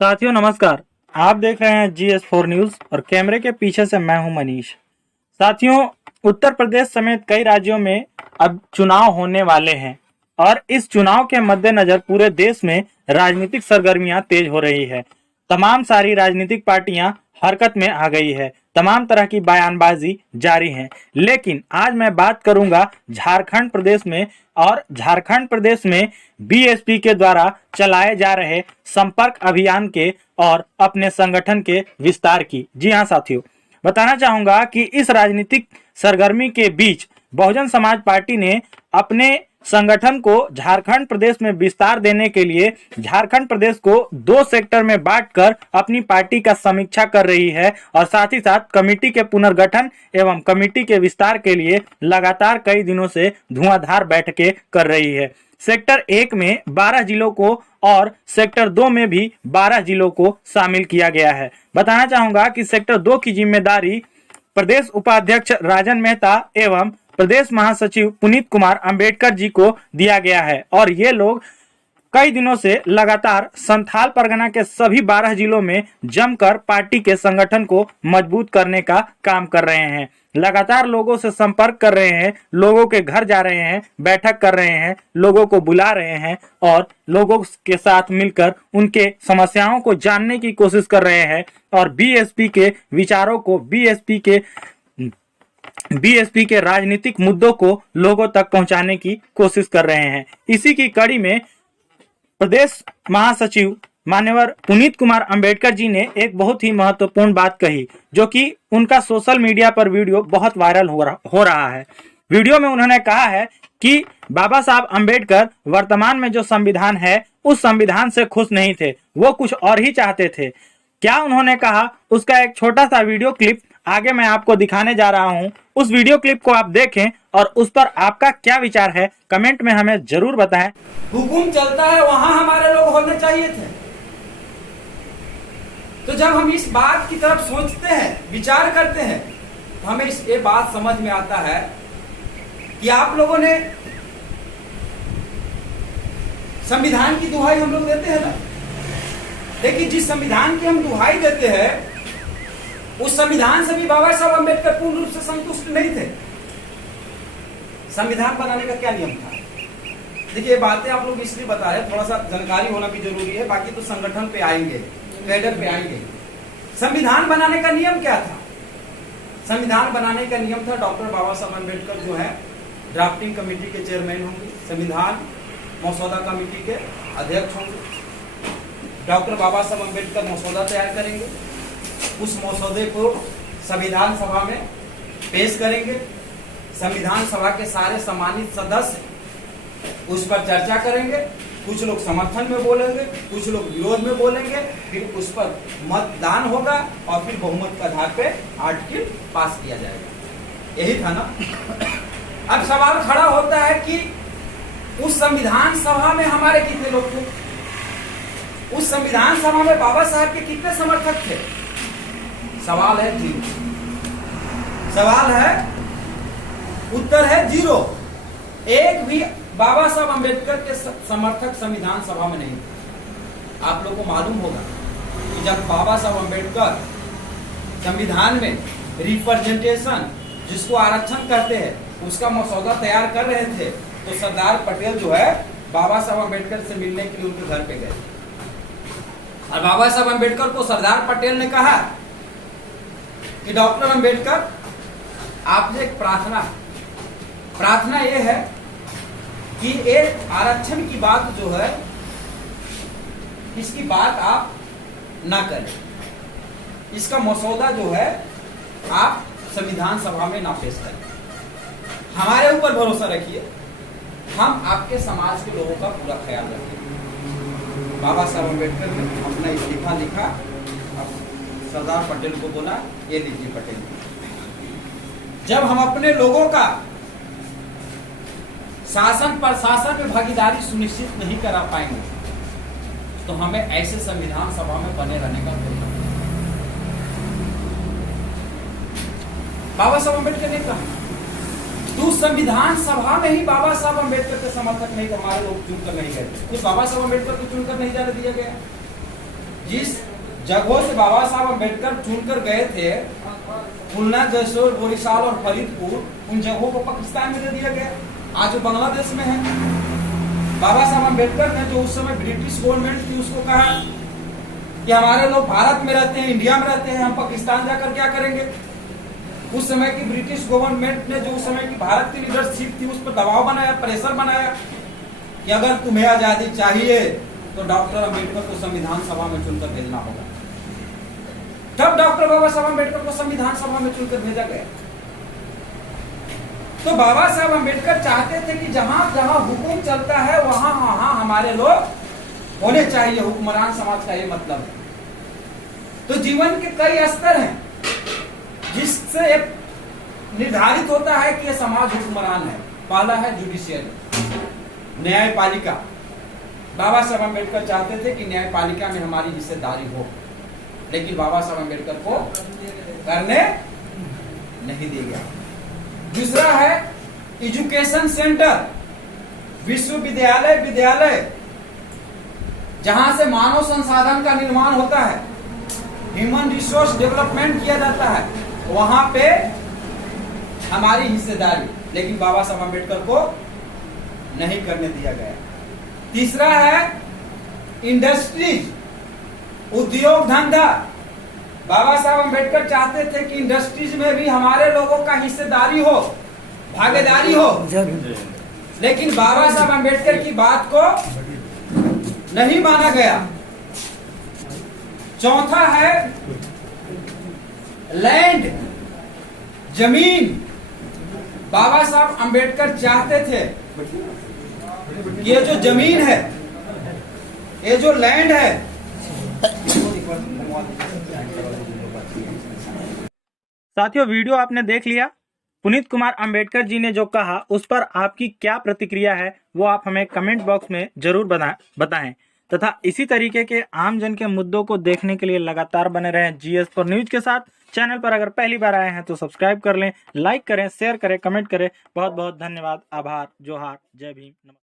साथियों नमस्कार। आप देख रहे हैं GS4 न्यूज और कैमरे के पीछे से मैं हूं मनीष। साथियों, उत्तर प्रदेश समेत कई राज्यों में अब चुनाव होने वाले हैं और इस चुनाव के मद्देनजर पूरे देश में राजनीतिक सरगर्मियां तेज हो रही है। तमाम सारी राजनीतिक पार्टियां हरकत में आ गई है। तमाम तरह की बयानबाजी जारी है। लेकिन आज मैं बात करूंगा झारखंड प्रदेश में, और झारखंड प्रदेश में बीएसपी के द्वारा चलाए जा रहे संपर्क अभियान के और अपने संगठन के विस्तार की। जी हां साथियों, बताना चाहूंगा कि इस राजनीतिक सरगर्मी के बीच बहुजन समाज पार्टी ने अपने संगठन को झारखंड प्रदेश में विस्तार देने के लिए झारखंड प्रदेश को 2 सेक्टर में बांटकर अपनी पार्टी का समीक्षा कर रही है और साथ ही साथ कमेटी के पुनर्गठन एवं कमेटी के विस्तार के लिए लगातार कई दिनों से धुआंधार बैठकें कर रही है। सेक्टर 1 में 12 जिलों को और सेक्टर 2 में भी 12 जिलों को शामिल किया गया है। बताना चाहूंगा कि सेक्टर 2 की जिम्मेदारी प्रदेश उपाध्यक्ष राजन मेहता एवं प्रदेश महासचिव पुनीत कुमार अंबेडकर जी को दिया गया है और ये लोग कई दिनों से लगातार संथाल परगना के सभी 12 जिलों में जमकर पार्टी के संगठन को मजबूत करने का काम कर रहे हैं। लगातार लोगों से संपर्क कर रहे हैं, लोगों के घर जा रहे हैं, बैठक कर रहे हैं, लोगों को बुला रहे हैं और लोगों के साथ मिलकर उनके समस्याओं को जानने की कोशिश कर रहे हैं और बीएसपी के विचारों को, बीएसपी के राजनीतिक मुद्दों को लोगों तक पहुंचाने की कोशिश कर रहे हैं। इसी की कड़ी में प्रदेश महासचिव मान्यवर पुनीत कुमार अंबेडकर जी ने एक बहुत ही महत्वपूर्ण बात कही, जो कि उनका सोशल मीडिया पर वीडियो बहुत वायरल हो रहा है। वीडियो में उन्होंने कहा है कि बाबा साहब अंबेडकर वर्तमान में जो संविधान है उस संविधान से खुश नहीं थे, वो कुछ और ही चाहते थे। क्या उन्होंने कहा, उसका एक छोटा सा वीडियो क्लिप आगे मैं आपको दिखाने जा रहा हूं। उस वीडियो क्लिप को आप देखें और उस पर आपका क्या विचार है कमेंट में हमें जरूर बताएं। हुकुम चलता है वहां हमारे लोग होने चाहिए थे। तो जब हम इस बात की तरफ सोचते हैं, विचार करते हैं, तो हमें ये बात समझ में आता है कि आप लोगों ने संविधान की दुहाई हम लोग देते हैं ना, लेकिन जिस संविधान की हम दुहाई देते हैं उस संविधान से भी बाबा साहब अंबेडकर पूर्ण रूप से संतुष्ट नहीं थे। संविधान बनाने का क्या नियम था? देखिए, ये बातें आप लोग इसलिए बता रहे हैं, थोड़ा सा जानकारी होना भी जरूरी है, बाकी तो संगठन पे आएंगे, कैडर पे आएंगे। संविधान बनाने का नियम क्या था? संविधान बनाने का नियम था, डॉक्टर बाबा साहब अंबेडकर जो है ड्राफ्टिंग कमेटी के चेयरमैन होंगे, संविधान मसौदा कमेटी के अध्यक्ष होंगे। डॉक्टर बाबा साहब अंबेडकर मसौदा तैयार करेंगे, उस मसौदे को संविधान सभा में पेश करेंगे। संविधान सभा के सारे सम्मानित सदस्य उस पर चर्चा करेंगे। कुछ लोग समर्थन में बोलेंगे, कुछ लोग विरोध में बोलेंगे, फिर उस पर मतदान होगा और फिर बहुमत के आधार पे आर्टिकल पास किया जाएगा। यही था ना। अब सवाल खड़ा होता है कि उस संविधान सभा में हमारे कितने लोग थे? उस संविधान सभा में बाबा साहब के कितने समर्थक थे? सवाल है जीरो। सवाल है, उत्तर है जीरो। एक भी बाबा साहब अंबेडकर के समर्थक संविधान सभा में नहीं थे। आप लोग को मालूम होगा कि जब बाबा साहब अंबेडकर संविधान में रिप्रेजेंटेशन, जिसको आरक्षण कहते हैं, उसका मसौदा तैयार कर रहे थे, तो सरदार पटेल जो है बाबा साहब अंबेडकर से मिलने के लिए उनके घर पे गए और बाबा साहब अंबेडकर को सरदार पटेल ने कहा कि डॉक्टर अंबेडकर, आपसे एक प्रार्थना ये है कि एक आरक्षण की बात जो है, इसकी बात आप ना करें। इसका मसौदा जो है आप संविधान सभा में ना पेश करें। हमारे ऊपर भरोसा रखिए, हम आपके समाज के लोगों का पूरा ख्याल रखेंगे। बाबा साहब अंबेडकर ने अपना इस्तीफा लिखा, सरदार पटेल को बोला, ये लीजिए पटेल। जब हम अपने लोगों का शासन प्रशासन में भागीदारी सुनिश्चित नहीं करा पाएंगे तो हमें ऐसे संविधान सभा में बने रहने का कोई मतलब नहीं। बाबा साहब अम्बेडकर ने कहा, तो संविधान सभा में ही बाबा साहब अम्बेडकर के समर्थक नहीं, हमारे लोग चुनकर नहीं गए। तो बाबा साहब अम्बेडकर को चुनकर नहीं जाने दिया गया। जिस जगहों से बाबा साहब अम्बेडकर चुनकर गए थे, खुलना, जैसलमेर, बोरीशाल और फरीदपुर, उन जगहों को पाकिस्तान में दे दिया गया। आज वो बांग्लादेश में है। बाबा साहब अम्बेडकर ने जो उस समय ब्रिटिश गवर्नमेंट थी उसको कहा कि हमारे लोग भारत में रहते हैं, इंडिया में रहते हैं, हम पाकिस्तान जाकर क्या करेंगे। उस समय की ब्रिटिश गवर्नमेंट ने जो उस समय की भारत की लीडरशिप थी उस पर दबाव बनाया, प्रेशर बनाया कि अगर तुम्हें आजादी चाहिए तो डॉक्टर अम्बेडकर को संविधान सभा में चुनकर भेजना होगा। तब डॉक्टर बाबा साहब अम्बेडकर को संविधान सभा में चुनकर भेजा गया। तो बाबा साहब अम्बेडकर चाहते थे कि जहां जहां हुकूम चलता है वहां वहां हमारे लोग होने चाहिए, हुक्मरान समाज का ये मतलब है। तो जीवन के कई स्तर हैं जिससे निर्धारित होता है कि यह समाज हुक्मरान है। पहला है जुडिशियरी, न्यायपालिका। बाबा साहब अम्बेडकर चाहते थे कि न्यायपालिका में हमारी हिस्सेदारी हो, लेकिन बाबा साहब अम्बेडकर को करने नहीं दिया गया। दूसरा है एजुकेशन सेंटर, विश्वविद्यालय, विद्यालय जहां से मानव संसाधन का निर्माण होता है, ह्यूमन रिसोर्स डेवलपमेंट किया जाता है, वहां पे हमारी हिस्सेदारी, लेकिन बाबा साहब अम्बेडकर को नहीं करने दिया गया। तीसरा है इंडस्ट्रीज, उद्योग धंधा। बाबा साहब अम्बेडकर चाहते थे कि इंडस्ट्रीज में भी हमारे लोगों का हिस्सेदारी हो, भागीदारी हो, लेकिन बाबा साहब अम्बेडकर की बात को नहीं माना गया। चौथा है लैंड, जमीन। बाबा साहब अम्बेडकर चाहते थे कि ये जो जमीन है, ये जो लैंड है, साथियों वीडियो आपने देख लिया। पुनीत कुमार अंबेडकर जी ने जो कहा उस पर आपकी क्या प्रतिक्रिया है वो आप हमें कमेंट बॉक्स में जरूर बताएं तथा इसी तरीके के आम जन के मुद्दों को देखने के लिए लगातार बने रहें GS4 न्यूज के साथ। चैनल पर अगर पहली बार आए हैं तो सब्सक्राइब कर लें, लाइक करें, शेयर करें, कमेंट करें। बहुत बहुत धन्यवाद, आभार, जोहार, जय भीम, नमस्कार।